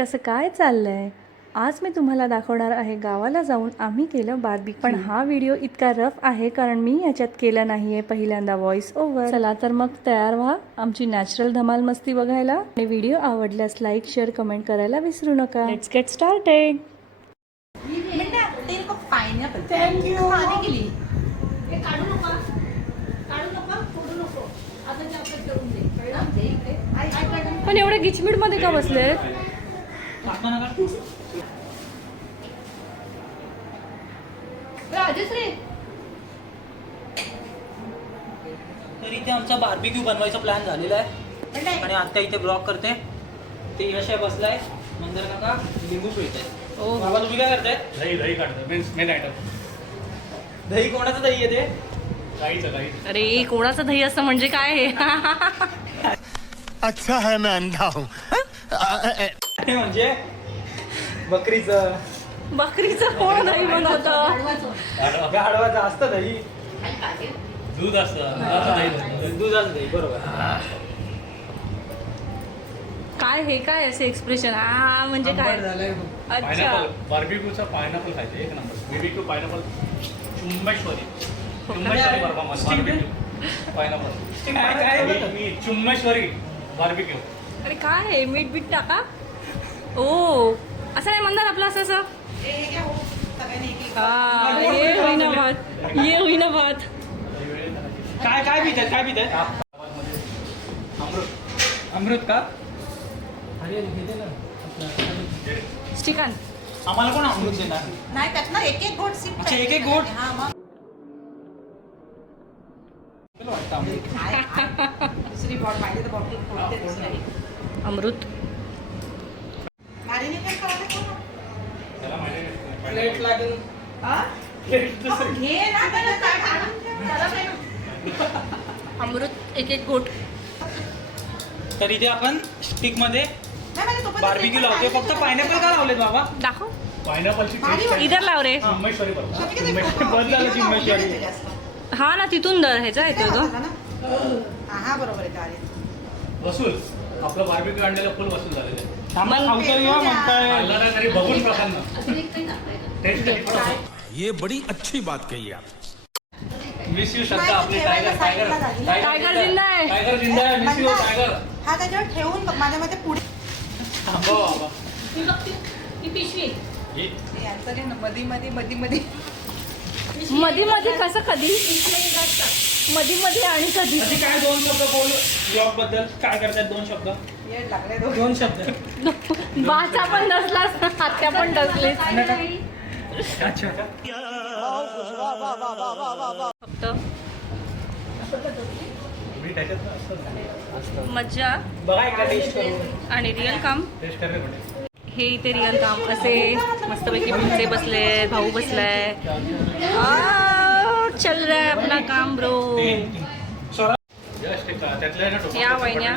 कसं काय चाललंय? आज मी तुम्हाला दाखवणार आहे गावाला जाऊन आम्ही केलं बार्बी. पण हा व्हिडिओ इतका रफ आहे कारण मी याच्यात केला नाहीये पहिल्यांदा व्हॉइस ओव्हर चला तर मग तयार व्हा आमची नॅचरल धमाल मस्ती बघायला. आणि व्हिडिओ आवडल्यास लाईक शेअर कमेंट करायला विसरू नका. लेट्स गेट स्टार्टेड हे पण एवढे गिचमीडमध्ये का बसलेत? तर इथे आमचा बार्बिक्यू बनवायचा प्लॅन झालेला आहे. आणि आता इथे ब्लॉक करते. ते यश आहे बसलाय. मंदर काका लिंबू पिळताय. ओ. बाबा तुम्ही काय करताय? दही दही काढतो मेन मेन आयटम दही कोणाचं दही आहे ते? गाईचं गाई अरे कोणाचं दही असं म्हणजे काय हे? अच्छा है मैं अंधा हूँ। ते म्हणजे बकरीचं. बकरीचं कोण दही बनवतं गाढवाचं असतं दही. दूध असतं. दुधाचं दही बनतं. दुधाचं दही बरोबर. काय हे काय असे एक्सप्रेशन आ म्हणजे काय? अच्छा. पायनॅपल बार्बिक्यूचा पायनॅपल खायचे एक number BBQ pineapple Chumbeshwari. Chumbeshwari performance barbecue pineapple काय? काय? चुंबेश्वरी बार्बिक्यू. अरे काय आहे? मीठ बीठ टाका. ओ असं नाही म्हणणार आपलं असं असं. हा, ये होईना भात ये होईना भात. काय काय पित काय पित अमृत अमृत का? श्रीकांत. आम्हाला कोण अमृत देणार? नाही त्यात ना एक एक गोट सिप अच्छा, एक एक गोट? हा मग? दुसरी बॉट पाहिजे तर बॉटल अमृत गाडीने काय करायचं कोण? त्याला माहिती नाही. प्लेट लागेल हा? प्लेट दुसरी घे ना त्याला काय काढून ठेव. त्याला काय? अमृत एक एक गोट. तर इथे आपण स्टिकमध्ये नाही, म्हणजे बार्बिक्यू लावतोय. फक्त पायनॅपल का लावलेत बाबा? दाखव. पायनॅपलची. इधर लाव रे. बंद झालं. हा ना तिथून दर ह्याचा येतोय तो? हा, हा बरोबर आहे वसूल. आपलं बार्बिक्यू आणलेलं फुल वसूल झालेलं आहे. म्हणताय बघून टेस्ट. ये बड़ी अच्छी बात कही आप। मिस यू शब्द आपले टायगर टायगर. टायगर जिंदा आहे. टायगर जिंदा आहे. मिस यू टायगर हा त्याच्यावर ठेवून बघ माझ्या मते पुढे थांबा बाबा. ही बघ ती पिशवी. यांचं काय ना मधी मधी मधी मधी. मधी मधी कसं कधी. मधी मधी आणि कधी? कधी काय दोन शब्द बोल ब्लॉगबद्दल? काय करतात दोन शब्द? येड लागले दोन. दोन शब्द. बाचा पण डसला हात्या पण डसले. अच्छा. फक्त मज्जा आणि रिअल काम. हे इथे रिअल काम. असे मस्तपैकी भिंचे बसले भाऊ बसलाय. आ, चल रहा है अपना काम ब्रो या वहिन्या.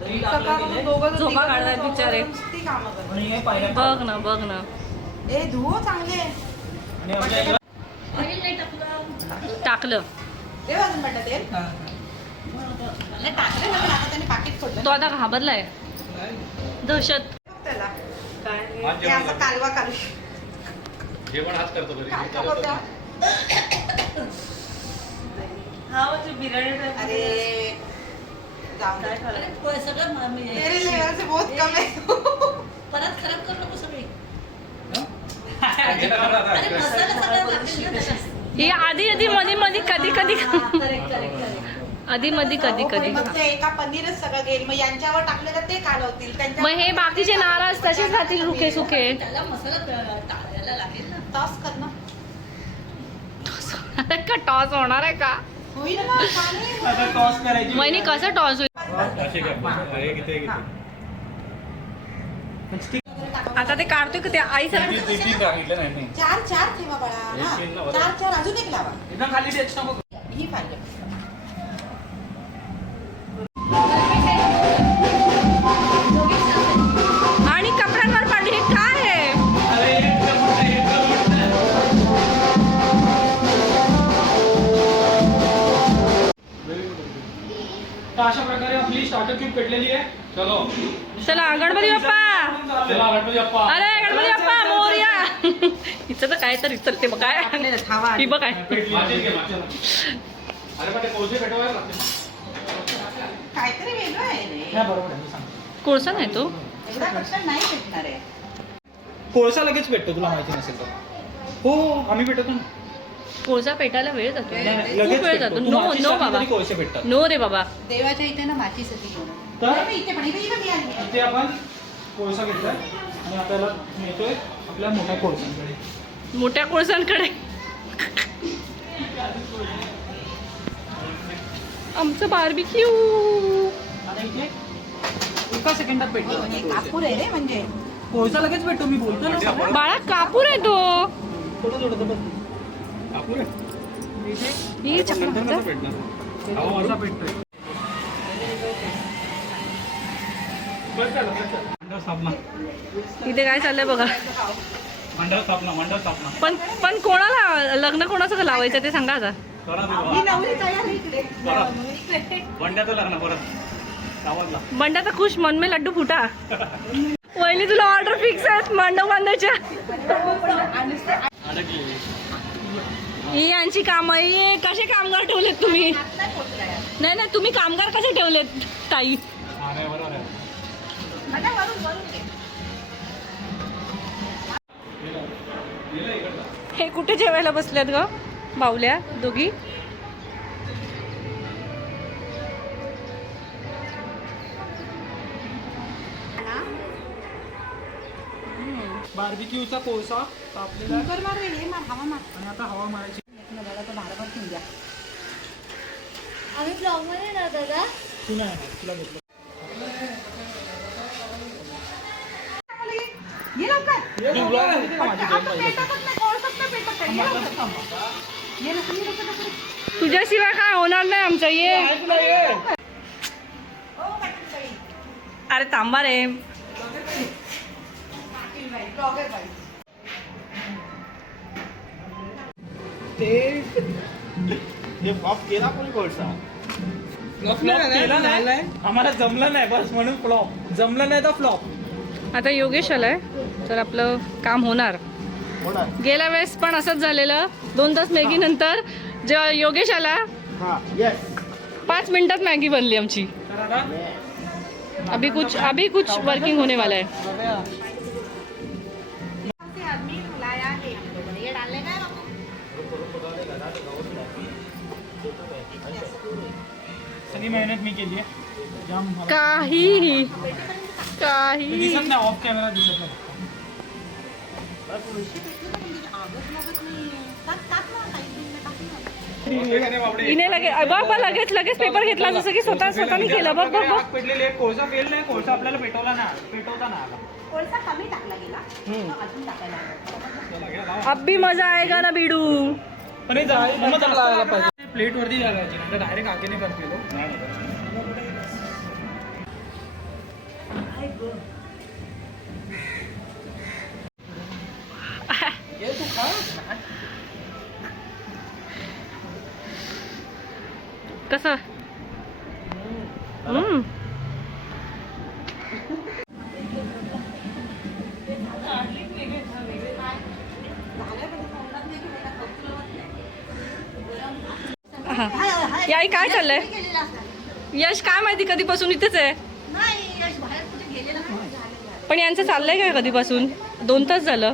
झोपा हे. बघ ना बघ ना. ए धुवो चांगले. आणि आपल्या इकडं- ऑइल नाही टाकलं. टाकलं ते हा. आता त्यांनी पाकिट फोडलं. तो आता घाबरलाय. दहशत. ते. कालवा कालू जेवण करतो काय करतो. करतो अरे. जाऊन दे. अरे प- सगळं म- मी- तेरे लेवल से बहुत कम है परत खराब करू नको सगळी. घे ना जरा आता. अरे मसाला सगळं लागेल ना त्याच्यात. हे आधी आधी मध्ये मध्ये कधी कधी हा, correct, correct, correct. आधी मध्ये कधी कधी. मग ते एका पनीरच सगळं गेल मग यांच्यावर टाकलं तर ते कालवतील त्यांच्या मग हे बाकीचे नाराज तसेच राहतील रुखे सुखे त्याला मसाला ट- टाकायला लागेल ना. टॉस कर ना. का टॉस होणार आहे का? होईल ना चालेल. आता टॉस करायची वहिनी कसं टॉस आता ते काढतोय का ते आई. चार चार ठेवा बाळा. हा. चार चार अजून एक लावा. ही पाहिजे आणि कपड्यांवर पडली. हे काय आहे. तर अशा प्रकारे आपली स्टार्टर क्यूब पेटलेली आहे. चलो. चला गणपती बाप्पा. चला गणपती बाप्पा. अरे गणपती बाप्पा मोरया. हिचं तर काय तर इतर ते बघ काय? ही बघ काय. कोळसे काहीतरी वेगळं आहे नाही बरोबर आहे मी सांगतो. कोळसा नाही तो. एवढा पटकन नाही भेटणार आहे. कोळसा लगेच पेटतो तुला माहिती नसेल तर. हो आम्ही पेटवतो ना. कोळसा पेटायला वेळ जातो. खूप वेळ. जातो. तू नो नो बाबा. नो रे बाबा. देवाच्या इथे ना माचीस होती घेऊन तर? अरे, इथे पण इथे इथे मी आली इथे आपण कोळसा घेतलाय. आणि आपल्याला मिळतोय आपल्या मोठ्या कोळसांकडे आमचं बार्बिक्यू आता इथे एका सेकंदात पेटतो. हे कापूर आहे रे म्हणजे. कोळसा लगेच पेटतो मी बोलतो ना सगळं. बाळा कापूर आहे तो. थोडं थोडं ही इथे काय चाललंय बघा? मंडळ स्थापना मंडळ स्थापना पण पण कोणाला लग्न कोणाचं लावायचं ते सांगा आता. करा बंडा तर खुश मन मे लड्डू फुटा. पहिली तुला ऑर्डर फिक्स आहे मांडव बांधायच्या. अडकली ही यांची काम ही कसे कामगार ठेवलेत तुम्ही? नाही नाही तुम्ही कामगार कसे ठेवलेत ताई? हे कुठे जेवायला बसल्यात ग बावल्या दोघी? बार्बिक्यूचा कोळसा तापलेला आहे. कुकर मार रे, हे मार, हवा मार. आणि आता हवा मारायची भारभर ठेवून द्या. आम्ही ब्लॉगमध्ये ना दादा तू नाही आणत, तुला घेतलं ये लवकर. तू ब्लॉगमध्ये ना माझी आता बहीण पाहिजे. पेटतच नाही, कोळसाच नाही पेटत आहे. ये लवकर. ये लवकर, ये लवकर, लवकर. तुझ्याशिवाय काय होणार नाही आमचं ये पाटीलबाई. अरे थांबा रे पाटीलबाई, blogger बाई. हे फ्लॉप केला कोणी कोळसा? फ्लॉप केला नाही आम्हाला जमलं नाही बस म्हणून फ्लॉप जमलं नाही तर फ्लॉप आता योगेश आलाय तर आपलं काम होणार. गेल्या वेळेस पण असंच झालेलं. दोन तास मॅगी नंतर जेव्हा योगेश आला पाच मिनिटात मॅगी बनली आमची. अभी कुछ अभी कुछ वर्किंग होने वाला है सगळी मेहनत मी केली आहे. जाम मला- काही. काही. दिसत नाही ऑफ कॅमेरा दिसत नाही. हिने लगे बघ बघ लगेच लगेच पेपर घेतला जसं की स्वतः स्वतःने केलं. बघ बघ बघ आग पेटलेली आहे कोळसा फेल नाही कोळसा आपल्याला पेटवला ना पेटवता ना आला. कोळसा कमी टाकला गेला. अजून टाकायला लागला. अब भी मजा आएगा ना बिडू पण हे मग जास्त पाहिजे प्लेट वरती घालायची नाही डायरेक्ट आगीने करते कसं? हा. याई काय चाललंय? यश काय माहिती कधीपासून इथेच आहे. पण यांचं चाललंय काय कधीपासून? दोन तास झालं.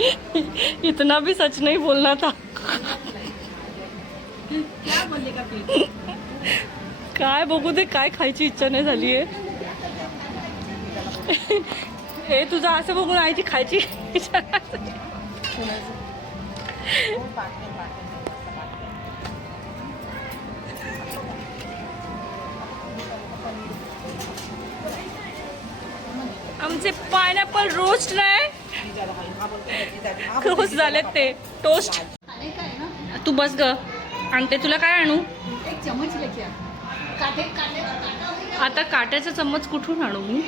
इतना भी सच नहीं बोलना था काय बघू दे काय खायची इच्छा नाही झाली आहे हे तुझं असं बघून आईची खायची. आमचे पायनॅपल रोस्ट नाही रोस्ट झालेत ते. टोस्ट तू बस ग. आणते तुला काय आणू? आता काट्याचा चम्मच कुठून आणू मी?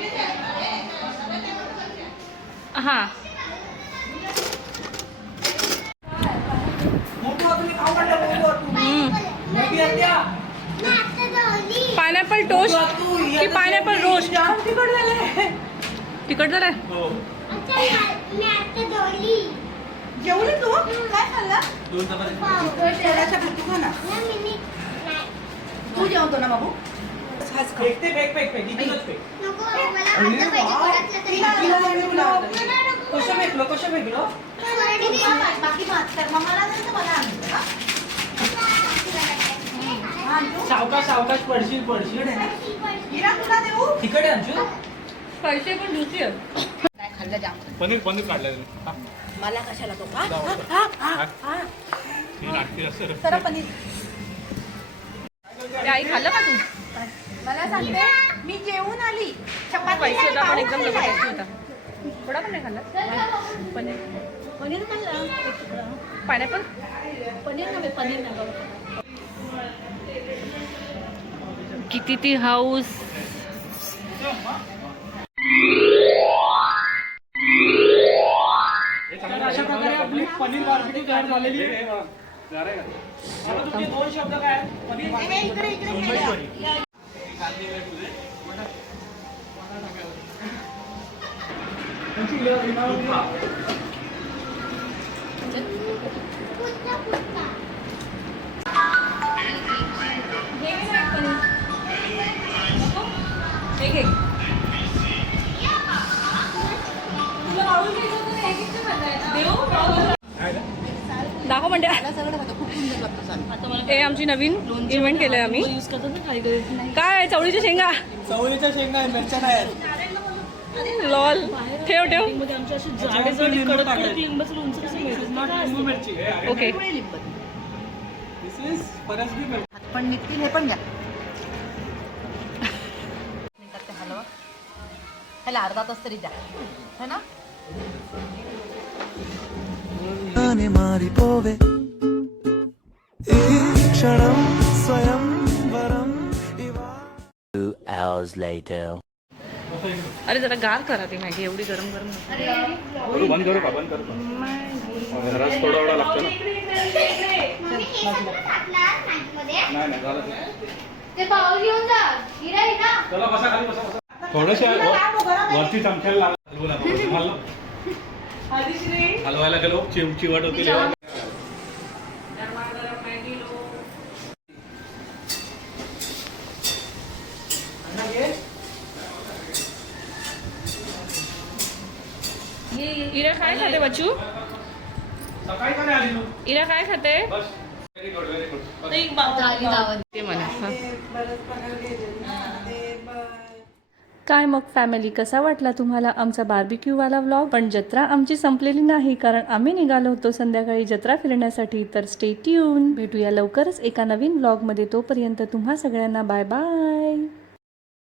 हां. पायनॅपल टोस्ट की पायनॅपल रोस्ट? तिखट झालंय हो. जेवली तू? काय खाल्लं? दोन चपाती शेळ्याच्या भाजी खा ना तू जेवतो ना बाबू? फेकते फेक फेक फेक. फेक कसं बाकी भात कर. मग मला आणतो. सावकाश सावकाश पडशील पडशील. हिरा तुला देऊ? अंशू पैसे पण खाल्लं जाम? पनीर पनीर काढलं हा, मला कशाला तो? हा? हा, हा, हा, हा. ही. जरा पनीर. आई खाल्लं का तू? मला सांगते मी जेवून आली. चपाती पैसे आणि होता पण पाव एकदम खाल्लाय. होता. थोडा पण नाही खाल्ला? पनीर. पनीर खाल्लं. एक तुकडा पायनॅपल? पनीर नव्हे पनीर नाही किती ती हाऊस? अशा प्रकारे आपली पनीर बार्बिक्यू तयार झालेली आहे. दोन शब्द काय? पनीर दाखव म्हणजे. हे आमची नवीन इव्हेंट केलंय आम्ही. काय चवळीच्या शेंगा? चवळीच्या शेंगा आहे, मिरच्या नाही. लॉल. ठेव ठेव. ओके पण निघतील हे पण घ्या. अर्धा तास तरी द्या. है क्षण स्वयंवरम Two hours later. अरे जरा गार करा ती मॅगी एवढी गरम गरम बंद करू का? बंद करू रस थोडा एवढा लागतो ना. नाही नाही झालं ते. ते पाव घेऊन जा. हिरा हिरा चला बसा खाली बसा बसा. थोडंसं वरती चमच्याला. हलवायला गेलो चिव चिवट होती इरा काय खाते बच्चू? सकाळी का नाही आली तू इरा काय खाते काय मग फॅमिली कसा वाटला तुम्हाला आमचा बार्बिक्यूवाला व्लॉग पण जत्रा आमची संपलेली नाही कारण आम्ही निघालो होतो संध्याकाळी जत्रा फिरण्यासाठी. तर स्टे ट्यून भेटूया लवकरच एका नवीन व्लॉगमध्ये तोपर्यंत तुम्हा सगळ्यांना बाय बाय